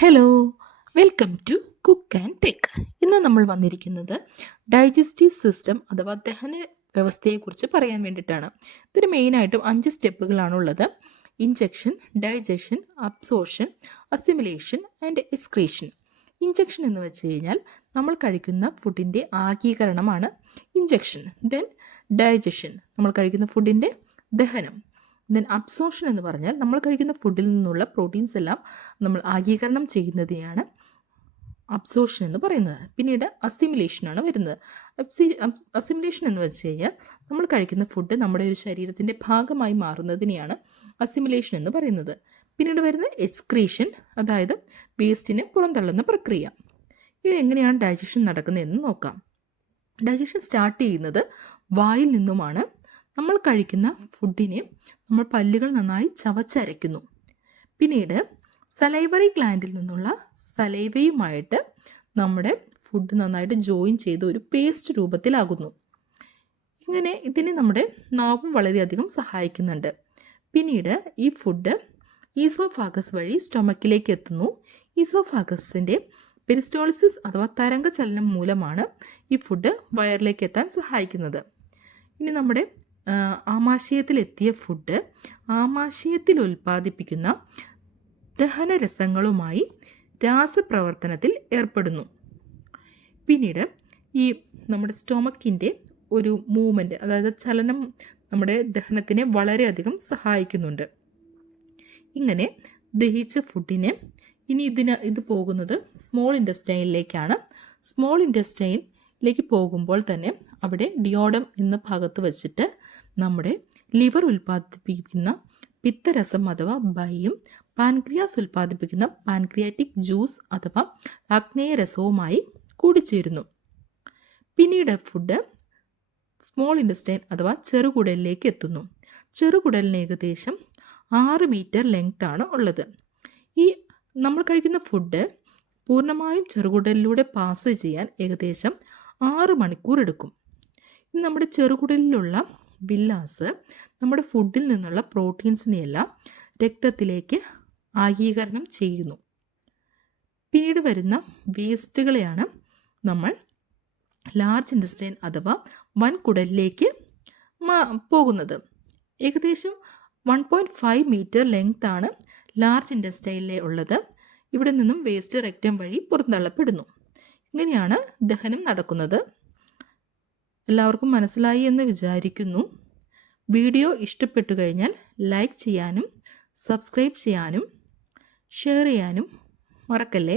Hello, welcome to cook and tech. ഇന്ന് നമ്മൾ വന്നിരിക്കുന്നത് ഡൈജസ്റ്റീവ് സിസ്റ്റം അഥവാ ദഹന വ്യവസ്ഥയെക്കുറിച്ച് പറയാൻ വേണ്ടിയിട്ടാണ്. ഇതിന് മെയിനായിട്ടും 5 സ്റ്റെപ്പുകളാണുള്ളത്: injection, digestion, absorption, assimilation and excretion. Injection എന്ന് വെച്ച് കഴിഞ്ഞാൽ നമ്മൾ കഴിക്കുന്ന ഫുഡിൻ്റെ ആഗീകരണമാണ് ഇൻജെക്ഷൻ. ദെൻ ഡൈജഷൻ, നമ്മൾ കഴിക്കുന്ന ഫുഡിൻ്റെ ദഹനം. ദെൻ അബ്സോർഷൻ എന്ന് പറഞ്ഞാൽ നമ്മൾ കഴിക്കുന്ന ഫുഡിൽ നിന്നുള്ള പ്രോട്ടീൻസ് എല്ലാം നമ്മൾ ആഗീകരണം ചെയ്യുന്നതിനെയാണ് അബ്സോർഷൻ എന്ന് പറയുന്നത്. പിന്നീട് അസിമിലേഷനാണ് വരുന്നത്. അസിമിലേഷൻ എന്ന് വെച്ച് കഴിഞ്ഞാൽ നമ്മൾ കഴിക്കുന്ന ഫുഡ് നമ്മുടെ ഒരു ശരീരത്തിൻ്റെ ഭാഗമായി മാറുന്നതിനെയാണ് അസിമിലേഷൻ എന്ന് പറയുന്നത്. പിന്നീട് വരുന്ന എക്സ്ക്രീഷൻ, അതായത് വേസ്റ്റിനെ പുറന്തള്ളുന്ന പ്രക്രിയ. ഇത് എങ്ങനെയാണ് ഡൈജഷൻ നടക്കുന്നതെന്ന് നോക്കാം. ഡൈജഷൻ സ്റ്റാർട്ട് ചെയ്യുന്നത് വായിൽ നിന്നുമാണ്. നമ്മൾ കഴിക്കുന്ന ഫുഡിനെ നമ്മൾ പല്ലുകൾ നന്നായി ചവച്ചരയ്ക്കുന്നു. പിന്നീട് സലൈവറി ഗ്ലാൻഡിൽ നിന്നുള്ള സലൈവയുമായിട്ട് നമ്മുടെ ഫുഡ് നന്നായിട്ട് ജോയിൻ ചെയ്ത് ഒരു പേസ്റ്റ് രൂപത്തിലാകുന്നു. ഇങ്ങനെ ഇതിനെ നമ്മുടെ നാവും വളരെയധികം സഹായിക്കുന്നുണ്ട്. പിന്നീട് ഈ ഫുഡ് ഈസോഫാഗസ് വഴി സ്റ്റൊമക്കിലേക്ക് എത്തുന്നു. ഈസോഫാഗസിൻ്റെ പെരിസ്റ്റോളിസിസ് അഥവാ തരംഗചലനം മൂലമാണ് ഈ ഫുഡ് വയറിലേക്ക് എത്താൻ സഹായിക്കുന്നത്. ഇനി നമ്മുടെ ആമാശയത്തിലെത്തിയ ഫുഡ് ആമാശയത്തിൽ ഉൽപ്പാദിപ്പിക്കുന്ന ദഹനരസങ്ങളുമായി രാസപ്രവർത്തനത്തിൽ ഏർപ്പെടുന്നു. പിന്നീട് ഈ നമ്മുടെ സ്റ്റൊമക്കിൻ്റെ ഒരു മൂവ്മെൻറ്റ്, അതായത് ചലനം നമ്മുടെ ദഹനത്തിനെ വളരെയധികം സഹായിക്കുന്നുണ്ട്. ഇങ്ങനെ ദഹിച്ച ഫുഡിനെ ഇനി ഇത് പോകുന്നത് സ്മോൾ ഇൻറ്റസ്റ്റൈനിലേക്കാണ്. സ്മോൾ ഇൻറ്റസ്റ്റൈനിലേക്ക് പോകുമ്പോൾ തന്നെ അവിടെ ഡിയോഡം എന്ന ഭാഗത്ത് വെച്ചിട്ട് നമ്മുടെ ലിവർ ഉൽപ്പാദിപ്പിക്കുന്ന പിത്തരസം അഥവാ ബൈയും പാൻക്രിയാസ് ഉൽപ്പാദിപ്പിക്കുന്ന പാൻക്രിയാറ്റിക് ജ്യൂസ് അഥവാ ആഗ്നേയരസവുമായി കൂടിച്ചേരുന്നു. പിന്നീട് ഫുഡ് സ്മോൾ ഇൻറ്റസ്റ്റൈൻ അഥവാ ചെറുകുടലിലേക്ക് എത്തുന്നു. ചെറുകുടലിന് ഏകദേശം 6 മീറ്റർ ലെങ്ത്താണ് ഉള്ളത്. ഈ നമ്മൾ കഴിക്കുന്ന ഫുഡ് പൂർണ്ണമായും ചെറുകുടലിലൂടെ പാസ് ചെയ്യാൻ ഏകദേശം 6 മണിക്കൂർ എടുക്കും. ഇനി നമ്മുടെ ചെറുകുടലിലുള്ള വില്ലാസ് നമ്മുടെ ഫുഡിൽ നിന്നുള്ള പ്രോട്ടീൻസിനെയെല്ലാം രക്തത്തിലേക്ക് ആഗീകരണം ചെയ്യുന്നു. പിന്നീട് വരുന്ന വേസ്റ്റുകളെയാണ് നമ്മൾ ലാർജ് ഇൻറ്റസ്റ്റൈൻ അഥവാ വൻകുടലിലേക്ക് പോകുന്നത്. ഏകദേശം 1.5 മീറ്റർ ലെങ്ത് ആണ് ലാർജ് ഇൻറ്റസ്റ്റൈനിലെ ഉള്ളത്. ഇവിടെ നിന്നും വേസ്റ്റ് റെക്റ്റം വഴി പുറന്തള്ളപ്പെടുന്നു. ഇങ്ങനെയാണ് ദഹനം നടക്കുന്നത്. എല്ലാവർക്കും മനസ്സിലായി എന്ന് വിചാരിക്കുന്നു. വീഡിയോ ഇഷ്ടപ്പെട്ടു കഴിഞ്ഞാൽ ലൈക്ക് ചെയ്യാനും സബ്സ്ക്രൈബ് ചെയ്യാനും ഷെയർ ചെയ്യാനും മറക്കല്ലേ.